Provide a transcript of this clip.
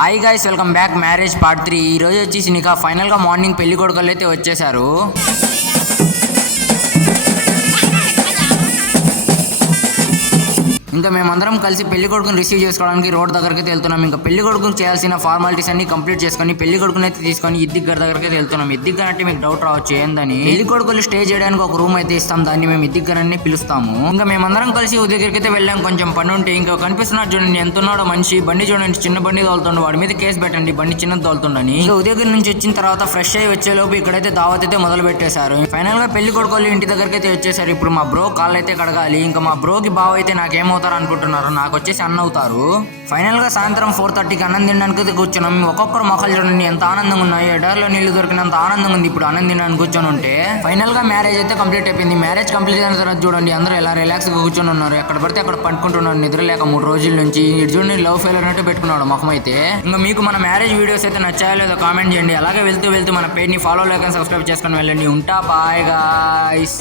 Hi guys, welcome back marriage part 3. ఈ రోజు వచ్చేసి నీకు ఫైనల్ గా మార్నింగ్ పెళ్లి కొడుకులు అయితే వచ్చేసారు. ఇంకా మేమందరం కలిసి పెళ్లి కొడుకుని రిసీవ్ చేసుకోవడానికి రోడ్ దగ్గరికి వెళ్తున్నాం. ఇంకా పెళ్లి కొడుకుని చేయాల్సిన ఫార్మాలిటీస్ అన్ని కంప్లీట్ చేసుకొని పెళ్లి కొడుకుని అయితే తీసుకొని ఇద్దిగ్గర దగ్గరికి వెళ్తున్నాం. ఇద్దిగ్గర అంటే మీకు డౌట్ రావచ్చు ఏందని. పెళ్లి కొడుకులు స్టే చేయడానికి ఒక రూమ్ అయితే ఇస్తాం, దాన్ని మేము ఇద్దిగ్గర అని పిలుస్తాము. ఇంకా మేమందరం కలిసి దగ్గరికి అయితే వెళ్ళాం. కొంచెం పని ఉంటే ఇంకా కనిపిస్తున్నాడు చూడండి ఎంత ఉన్నాడో మనిషి. బండి చూడండి, చిన్న బండి తోలుతుండ, వాడి మీద కేసు పెట్టండి బండి చిన్నది తోలుతుండని. ఇంకా ఉదయగిరి నుంచి వచ్చిన తర్వాత ఫ్రెష్ అయ్యి వచ్చేలోపు ఇక్కడైతే దావత్ అయితే మొదలు పెట్టేశారు. ఫైనల్ గా పెళ్లి కొడుకోళ్ళు ఇంటి దగ్గరికి అయితే వచ్చేసారు. ఇప్పుడు మా బ్రో కాళ్ళు అయితే కడగాలి. ఇంకా మా బ్రోకి బావ అయితే నాకేమవుతారు అనుకుంటున్నారు, నాకు వచ్చేసి అన్న అవుతారు. ఫైనల్ గా సాయంత్రం 4:30కి అన్నం తినడానికి కూర్చున్నాం. ఒక్కొక్కరు మొక్కలు చూడండి ఎంత ఆనందంగా ఉన్నాయి. ఎడారిలో నీళ్లు దొరికినంత ఆనందంగా ఉంది ఇప్పుడు అన్నం తినడానికి కూర్చొని ఉంటే. ఫైనల్ గా మ్యారేజ్ అయితే కంప్లీట్ అయిపోయింది. మ్యారేజ్ కంప్లీట్ అయిన తర్వాత చూడండి అందరూ ఎలా రిలాక్స్ గా కూర్చొని ఉన్నారు. ఎక్కడ పడితే అక్కడ పడుకుంటున్నారు నిద్ర లేక 3 రోజుల నుంచి. ఇటు చూడండి లవ్ ఫెయిల్ అన్నట్టు పెట్టుకున్నాడు ముఖం అయితే. ఇంకా మీకు మన మ్యారేజ్ వీడియోస్ అయితే నచ్చాయో లేదో కామెంట్ చేయండి. అలాగే వెళ్తూ మన పేజ్ ని ఫాలో లైక్ అండ్ సబ్స్క్రైబ్ చేసుకొని వెళ్ళండి. ఉంటా, బాయ్ గాయ్స్.